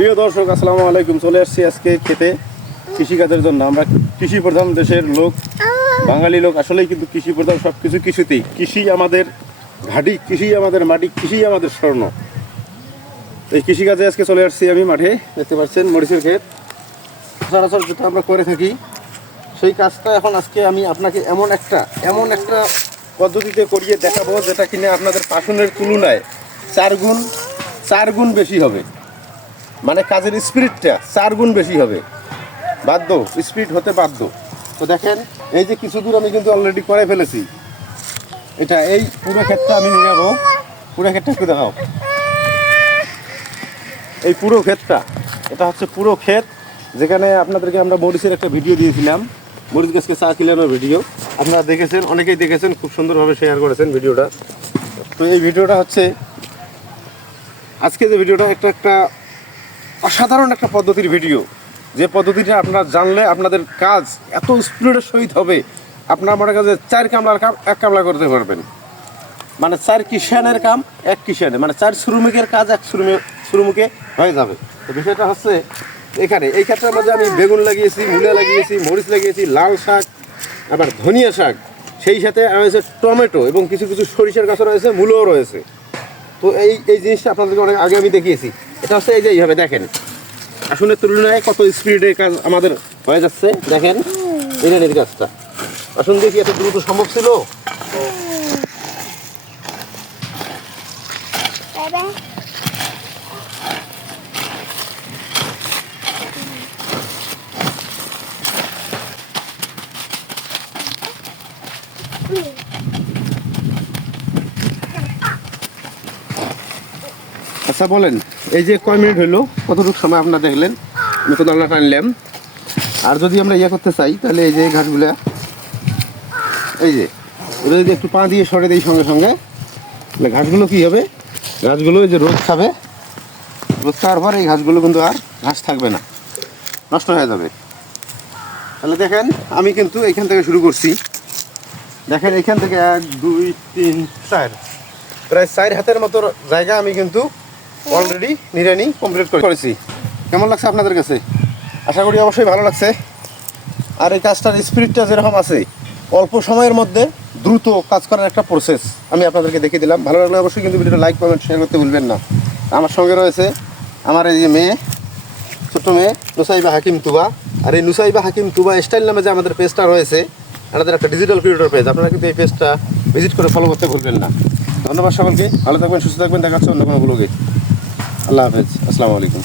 প্রিয় দর্শক, আসসালামু আলাইকুম। চলে আসছি আজকে খেতে কৃষিকাজের জন্য। আমরা কৃষি প্রধান দেশের লোক, বাঙালি লোক। আসলেই কিন্তু কৃষি প্রধান, সব কিছুতেই কৃষি আমাদের ঘাঁটি, কৃষি আমাদের মাটি, কৃষি আমাদের স্বর্ণ। এই কৃষিকাজে আজকে চলে আসছি আমি মাঠে। দেখতে পাচ্ছেন মরিচের ক্ষেত। সচরাচর যেটা আমরা করে থাকি সেই কাজটা এখন আজকে আমি আপনাকে এমন একটা পদ্ধতিতে করিয়ে দেখাবো, যেটা কিনে আপনাদের পাশনের তুলনায় চার গুণ বেশি হবে। মানে কাজের স্পিরিটটা 4 গুণ বেশি হবে। স্পিড হতে বাধ্য। তো দেখেন, এই যে কিছু দূর আমি কিন্তু অলরেডি করে ফেলেছি। এটা এই পুরো ক্ষেতটা আমি নিয়ে যাবো। পুরো ক্ষেতটা একটু দেখাও। এই পুরো ক্ষেতটা, এটা হচ্ছে পুরো ক্ষেত, যেখানে আপনাদেরকে আমরা মরিচের একটা ভিডিও দিয়েছিলাম, মরিচ গাছকে চা কিলানোর ভিডিও। আপনারা দেখেছেন, অনেকেই দেখেছেন, খুব সুন্দরভাবে শেয়ার করেছেন ভিডিওটা। তো এই ভিডিওটা হচ্ছে আজকে যে ভিডিওটা, একটা অসাধারণ একটা পদ্ধতির ভিডিও। যে পদ্ধতিটা আপনারা জানলে আপনাদের কাজ এত স্পিডের সহিত হবে, আপনার মনে কাজে 4 কামলার কাম 1 কামলা করতে পারবেন। মানে 4 কিষানের কাম 1 কিষানে, মানে 4 শ্রমিকের কাজ 1 শ্রমিকে হয়ে যাবে। তো বিষয়টা হচ্ছে এখানে এই ক্ষেত্রের মধ্যে আমি বেগুন লাগিয়েছি, মূলা লাগিয়েছি, মরিচ লাগিয়েছি, লাল শাক, আবার ধনিয়া শাক, সেই সাথে রয়েছে টমেটো এবং কিছু সরিষার গাছও রয়েছে, মূলও রয়েছে। তো এই জিনিসটা আপনাদেরকে অনেক আগে আমি দেখিয়েছি। এটা হচ্ছে এই যে এইভাবে দেখেন, আসনের তুলনায় কত স্পিডে কাজ আমাদের হয়ে যাচ্ছে। দেখেন এই কাজটা আসুন দেখি, এত দ্রুত সম্ভব ছিল? আচ্ছা বলেন, এই যে কয় মিনিট হইলো, কতটুকু সময় আপনারা দেখলেন? আমি তো দাঁড়া টানলাম। আর যদি আমরা করতে চাই, তাহলে এই যে ঘাসগুলা, এই যে ওটা যদি একটু পা দিয়ে সরে দিই সঙ্গে সঙ্গে, তাহলে ঘাসগুলো কী হবে? ঘাসগুলো এই যে রোদ খাবে, রোদ খাওয়ার পর এই ঘাসগুলো কিন্তু আর ঘাস থাকবে না, নষ্ট হয়ে যাবে। তাহলে দেখেন, আমি কিন্তু এইখান থেকে শুরু করছি। দেখেন এইখান থেকে 1 2 3 4 প্রায় 4 হাতের মতো জায়গা আমি কিন্তু অলরেডি নিড়ানি কমপ্লিট করেছি। কেমন লাগছে আপনাদের কাছে? আশা করি অবশ্যই ভালো লাগছে। আর এই কাজটার স্পিরিটটা যেরকম আছে, অল্প সময়ের মধ্যে দ্রুত কাজ করার একটা প্রসেস আমি আপনাদেরকে দেখিয়ে দিলাম। ভালো লাগলে অবশ্যই কিন্তু ভিডিওটা লাইক, কমেন্ট, শেয়ার করতে ভুলবেন না। আমার সঙ্গে রয়েছে আমার এই যে মেয়ে, ছোট্ট মেয়ে নুসাইবা হাকিম তুবা। আর এই নুসাইবা হাকিম তুবা স্টাইল নামে যে আমাদের পেজটা রয়েছে, আমাদের একটা ডিজিটাল ক্রিয়েটর পেজ, আপনারা কিন্তু এই পেজটা ভিজিট করে ফলো করতে ভুলবেন না। ধন্যবাদ সকলকে, ভালো থাকবেন, সুস্থ থাকবেন। দেখা হচ্ছে অন্য কোনো ব্লগে। আল্লাহ হাফেজ, আসসালামু আলাইকুম।